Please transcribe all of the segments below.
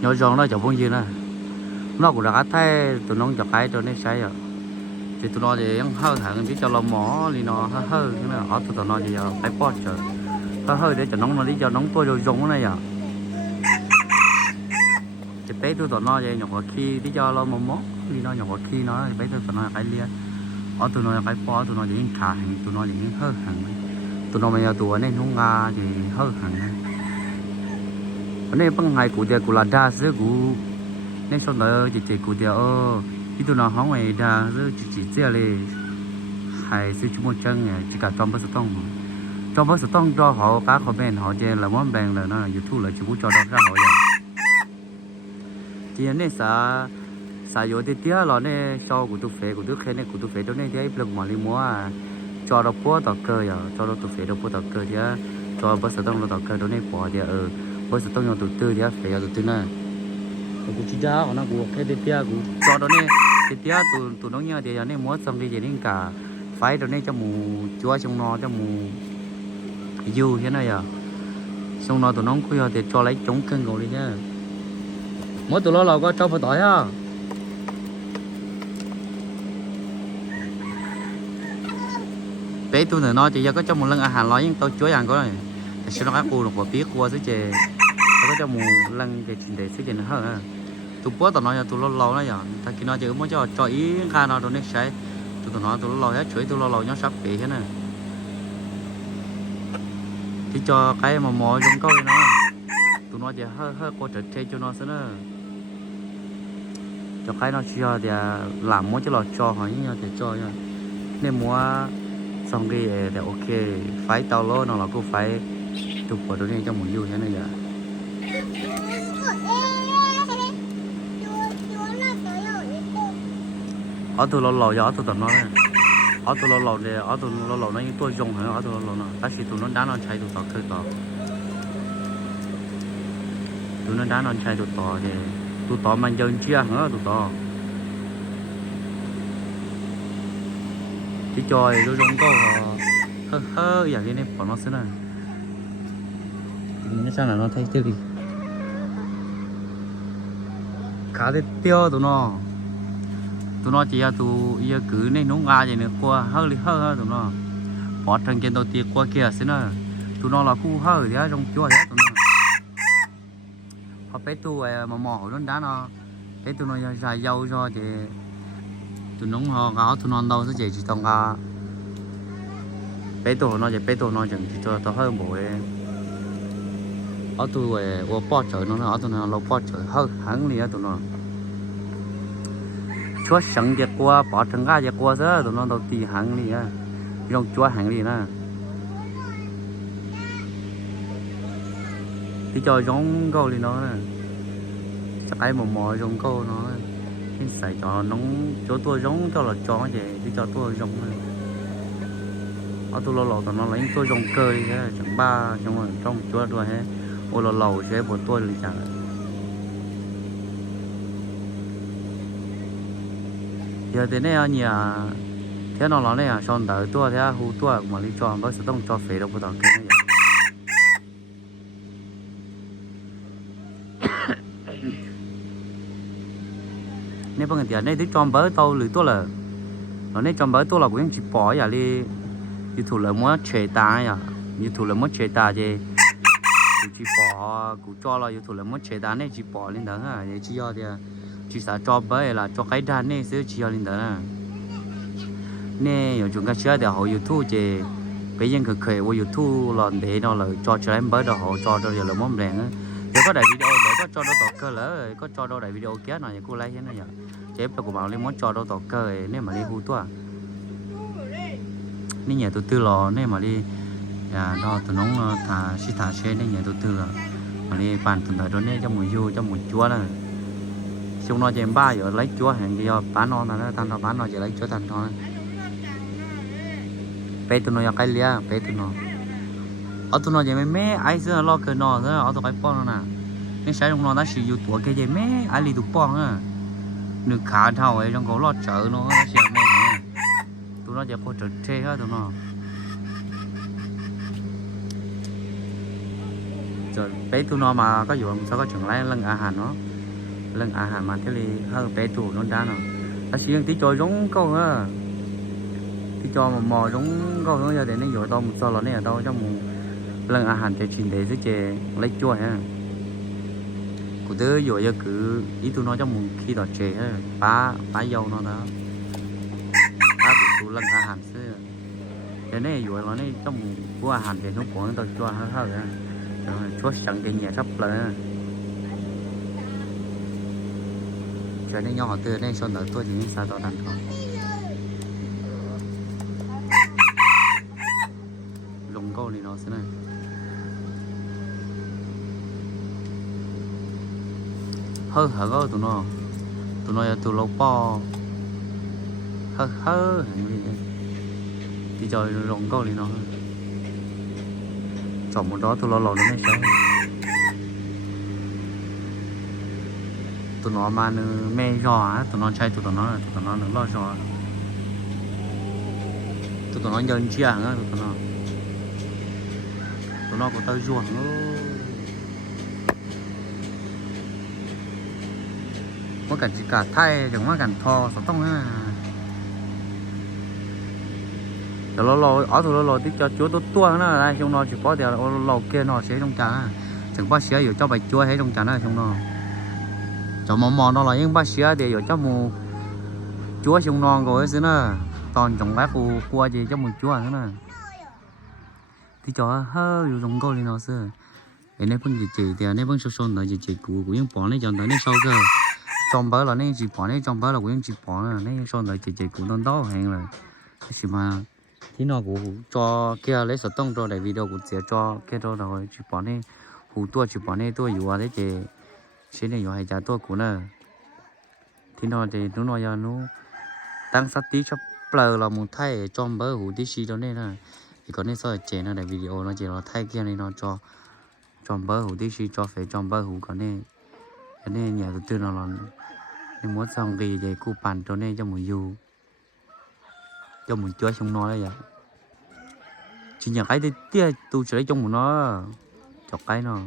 nhỏ giòn nó chọc phong gì nè nó cũng đã thấy tụi nó chọc cái cho nên sai rồi thì tụi nó thì ăn hơi thẳng chứ cho lo mỏ thì nó hơi hơi cái này họ tụi nó thì phải bỏ chờ hơi hơi để cho nó nó đi cho nó tôi rồi giống này à thì bé tụi nó vậy nhỏ khi đi cho lo mỏ mỏ thì nó nhỏ khi nó thì bé tụi nó phải lia ở tụi nó phải bỏ tụi nó thì khả hành tụi nó thì hơi hẳn tụi nó bây giờ tụi nên không nga thì hơi วันนี้ปังไงกูเดียกูลาดาซื้อกูในส่วนเดียวจิตใจกูเดียวที่ตัวน้องห้องไอ้ดาซื้อจิตใจเลยหายซื้อชุมชนเนี่ยจิกาจอมพัสต้องจอมพัสต้องจอเขาป้าเขาแม่นเขาเจนละม้อนแบงเลยนะอยู่ทุ่งเลยชิบุจอดอกราเขาอย่างเจียนเนี่ยสาสายโยติเตี้ยเรอเนี่ยชอบกูตุเฟ่กูตุเคเนี่ยกูตุเฟ่ตัวเนี่ยที่ไอ้ปลือกหมอลิมัวจอดอกพัวต่อเกย์อะจอดอกตุเฟ่ดอกพัวต่อเกย์เดียวจอมพัสต้องเราต่อเกย์ตัวเนี่ยปอเดียวเออ ờ bớt tông nó tụi tư thì phê tụi tư này của chị cha nó của cái thì tia của cho đó nên thì tia tụi tụi nó nhớ thì nên mua xong đi thì nên cả phải đó nên cho mù chúa trong nó cho mù du thế này à. Xong nó tụi nó khui thì cho lấy chống cân rồi đi nhá. Mỗi tụi nó là có cho phải tỏi á bé tôi nữa nó chỉ có cho một lần ăn hàng nói nhưng tôi chúa ăn có này thì sau đó các cô được biết qua xứ chè có cho một lăng để trình để xứ chè nữa hơn tụi bố tụi nó tụi nó lâu nó giờ ta kia nó chứ muốn cho cho ý kha nó đồ nét sai tụi tụi nó tụi nó lâu hết chuỗi tụi nó lâu nhớ sắp kỹ thế này thì cho cái mà mò trong câu nó tụi nó chỉ hơi hơi có trở chơi cho nó sẽ nữa cho cái nó cho thì làm muốn cho lò cho hỏi như thì cho nha nên mua xong đi thì ok phải tao lô nó là cũng phải chụp vào đó cho một vui thế này giờ. Ở từ lâu lâu giờ ở từ tụi nó này ở từ lâu lâu thì ở từ lâu lâu nó như tôi dùng hả ở từ lâu lâu nó. Ta chỉ tụi nó đá nó chạy tụi tao khơi tao tụi nó đá nó chạy tụi tao thì tụi tao mang dân chia hả, tụi tao chỉ cho tôi chúng câu hơ hơ giờ cái này bọn nó xí này. Nó sao là nó thấy tiêu đi. Cá thì tiêu tụi nó tụi nó chỉ tụ tụi giờ cứ nên nóng ga vậy nữa. Qua à, hơi li hơi hơi tụi nó. Bỏ thằng kia đầu tiên qua kia xí nữa tụi nó là khu hơi thì trong chùa hết tụi nó. Họ bé tụ mà mò nó đá nó. Bé tụi nó dài dâu cho thì tụi nó họ gáo tụi nó đâu sẽ chỉ tông ga bé tụi nó chỉ bé tụi nó chẳng chỉ cho tao hơi bộ ấy ở tụi ở bỏ trời nó ở tụi nó lâu bỏ trời hơi hắn liền á tụi nó chúa sẵn giật qua, bỏ thằng ga giật qua đó tụi nó đầu tiên hàng đi á. Trong chúa hàng đi nè. Thì cho giống câu đi nó nè. Chắc ai một mò giống câu nó nên xài cho nó chỗ tôi giống, cho là chó vậy, thì cho tôi giống này ở tôi lo lò tụi nó lấy tôi giống cơ đi chẳng ba trong trong chúa tôi hết. Ôi, lo lầu sẽ bọn tôi đi chẳng giờ thế này nhỉ thế nó nói này à son đỡ tua thế hú tua mà đi cho bớt sẽต้องcho phê đâu có tao cái này nên bằng tiền này thì cho bớt tao lười tua là nó nên cho bớt tua là cũng chỉ bỏ vậy đi như thủ là muốn chơi ta à như thủ là muốn chơi ta chứ chỉ bỏ cũng cho là như thủ là muốn chơi ta này chỉ bỏ lên đó à để chỉ cho thì chỉ sợ cho bởi là cho cái đàn này sẽ chỉ lên đó. Nè, nè ở chúng ta chơi để họ youtube chứ bây giờ cực khởi của youtube là để nó là cho cho em bởi đó họ cho cho giờ là món rèn á để có đại video để có cho nó tọt cơ lỡ có cho đâu đại video kia này cô lấy thế này nhở chế phải của bảo lên món cho đâu tọt cơ nên mà đi hú tua. Nên nhà tôi tư lò nên mà đi à đó tôi nó à, thả xí thả xe nên nhà tôi tư là mà đi bàn tụi đó nên cho mùi vô cho mùi chúa là xong nó chém ba giờ lấy chúa hàng gì bán nó là tan nó bán nó chỉ lấy chúa thành thôi bé tụi nó ya cái lia bé tụi nó ở tụi nó vậy mấy mấy ai xưa lo cái nó thế ở tụi cái pon nè nên sáng trong nó đã sử dụng tuổi cái gì mấy ai lì tụi pon á nửa khá thầu ấy trong có lo chợ nó nó sẽ mấy nè tụi nó chỉ có chợ chê hết tụi nó cho bé tụi nó mà có dùng sao có chừng lấy lần à hàn nó lần à hà mà thế thì hơi bé chủ nó đá nó ta chỉ tí cho giống câu á tí cho mà mò giống câu nó giờ để nó dội to một sao là này ở đâu trong một lần à hàn để chuyển để dưới chè, lấy chua ha cụ tớ dội giờ cứ ý tôi nó trong một khi đọt chè ha bá bá dâu nó đó. Bá của tụi lần à hàn xưa cái này dội nó này trong một của à hàn để nó còn tao cho hơi hơi ha rồi chúa sẵn cái nhà sắp จะได้ย่ออาตัวนได้ชนต่อตัวจริงซาตอันทองลงเก้าเลยเนาะใช่ไหมเฮ้อหาก็ตัวน้อตัวน้อยตัวลูกปอเฮ้อเฮ้ยที่จอยลงเก้าเลยเนาะสองหมดร้อตัวเราหล่อแล้วไม่ใช่ tụi nó mà nó mê giò á, tụi nó chạy tụi nó là tụi nó nó lo giò. Tụi nó nhân chia á, tụi nó. Tụi nó có tao ruộng nó có cả chỉ cả thay, chẳng có cả thò sáu tông á. Cho nó lo ở tụi nó lo tiếp cho chúa tốt tua nó đây trong nó chỉ có điều là lo kia nó sẽ trong trà chẳng có sẽ hiểu cho bạch chúa hết trong trà nó trong nó cho mò mò nó là những bác sĩ để giờ cho mù chúa sông non rồi xí nữa toàn trồng lát của qua gì cho mù chúa nữa nè thì cho hơ dù dùng câu lên nó xưa để nên phân gì chỉ thì nên phân sâu sâu nữa gì chỉ của của những bọn này cho tới nên sâu cơ trong bờ là nên chỉ bọn này trong bờ là của những chỉ bọn này nên sâu nữa chỉ chỉ của nó đó hẹn rồi thì mà thì nó cũng cho kia lấy sợi tông cho để video của sẽ cho kia đó rồi chỉ bọn này hủ tua chỉ bọn này, tua dù à đấy chị xin này hay trả tôi của nè thì nó thì nó nói giờ nó tăng sát tí cho plờ là một thay cho bơ hủ tí xí đó nên là thì có nên soi chế nó để video nó chỉ là thay kia này nó cho cho bơ hủ tí xí cho phải cho bơ hủ có nên cái nên nhà đầu tư nó là nên muốn xong gì để cụ bàn cho nên cho một dù cho một chơi xong nó đấy vậy chỉ nhà cái thì tia tu chơi trong một nó, chọc cái nó.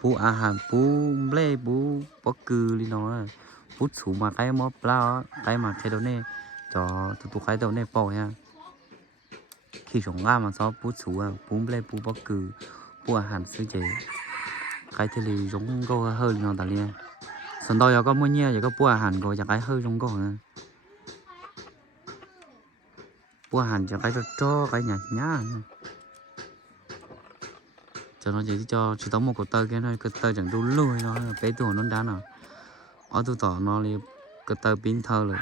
ปูอาหารปูเล่ปูปอกือลีน้อยปูสูมาไกมอปลาไกมาแค่ตัวนี้จอตัวตัวไกตัวนี้ปอฮะขี้สงงามาซอปูสูอ่ะปูเล่ปูปอกือปูอาหารซื้อเจไกที่ลีจงก็เฮ้ยน้องตาเลียส่วนตัวก็มั่วเนี่ยอยากก็ปูอาหารก็อยากไกเฮ้ยจงก็ฮะปูอาหารจะไกจะจ่อไกหยาหยา cho nó chỉ cho chỉ tống một cột tơ cái thôi cột tơ chẳng đủ lùi nó bé tuổi nó đá nào. Ở tu tỏ nó đi cột tơ pin thơ rồi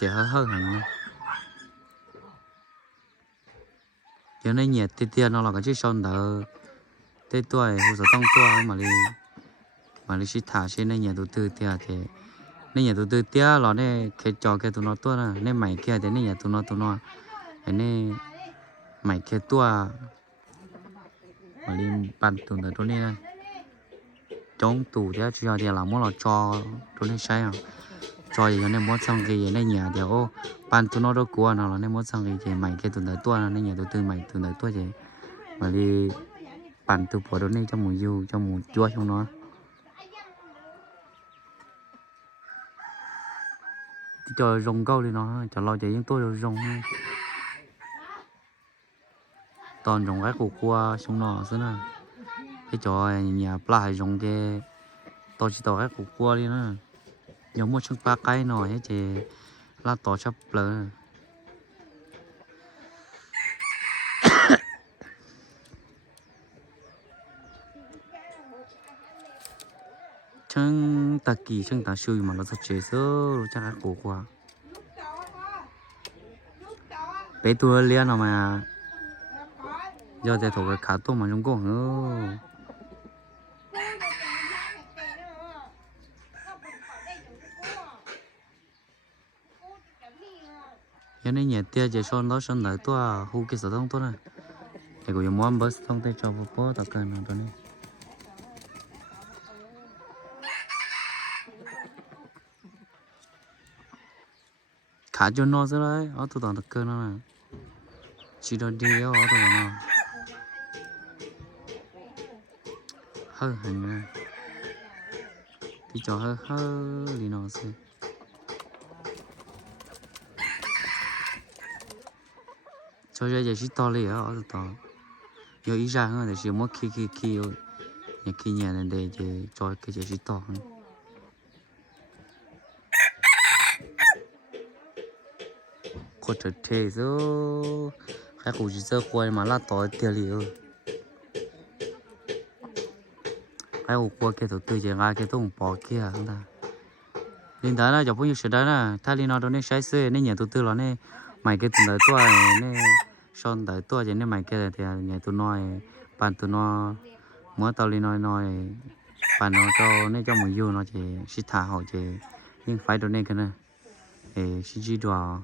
chỉ hơi hơi hẳn nữa giờ này nhiệt thì tiền nó là cái chiếc son đỡ tết tuổi hồ sơ tông tuổi mà đi, mà đi chỉ thả trên này nhiệt đầu tư tiền thì nên nhiệt đầu tư tiền nó này cái trò cái tụi nó tua, là nên mày kia thì nên nhiệt tụi nó tụi nó. Cái này mày kia tua mà lên bàn tường tới chỗ này trong tủ thì cho thì là muốn là cho chỗ này sai à. Cho thì nên muốn xong cái này nhà thì, ô bàn tụi nó đâu cua à, nào là nên muốn xong cái thì mày cái tụi tới tua là nên nhà tôi tư mày tụi tới tua gì mà đi bàn tụi của chỗ này cho mùi du cho mùi chua trong nó. Cho rồng câu đi nó cho lo cho những tôi, rồng toàn rồng cái của qua xong nó xí nè cái trò nhà pla rồng cái to chỉ to cái của qua đi nữa. Giống một chút ba cái nọ hết chị là to chấp lỡ. Chân ta kỳ chân ta shui mà nó sẽ chế sơ chắc cái của qua bé tua liên nào mà giờ thì thổi cái cá tôm mà trong cổ ừ. nữa giờ này nhà tia chỉ son đó son lại tua hú cái sở thông tốt này. Thì cũng muốn bớt thông tay cho bố bố tất cần nó đó này khá cho nó rồi đấy ở tụi tao tất cả nó này. Chỉ đó đi ở tụi nó hơ hành ra. Thì cho hơ hơ thì nó sẽ cho ra giờ chỉ to liền ở đó. To giờ ý ra hơn là chỉ mất khi khi khi nhà khi nhà này để để cho cái giờ chỉ to hơn. Có thể thế rồi. Khách cũng chỉ sợ quay mà là to tiền liền hai ô qua kia đầu tư chỉ ngay kia tôi bỏ kia không ta nên đó là cho bao nhiêu sự đó là thay vì nó đó nên sai sơ nên nhà đầu tư là nên mày cái tụi tôi nên son đời tôi chỉ nên mày kia thì nhà tụi nói bàn tụi nó mỗi tao đi nói nói bàn nó cho nên cho mình yêu nó chỉ xịt thả họ chỉ nhưng phải đồ nên cái này thì xịt chỉ đó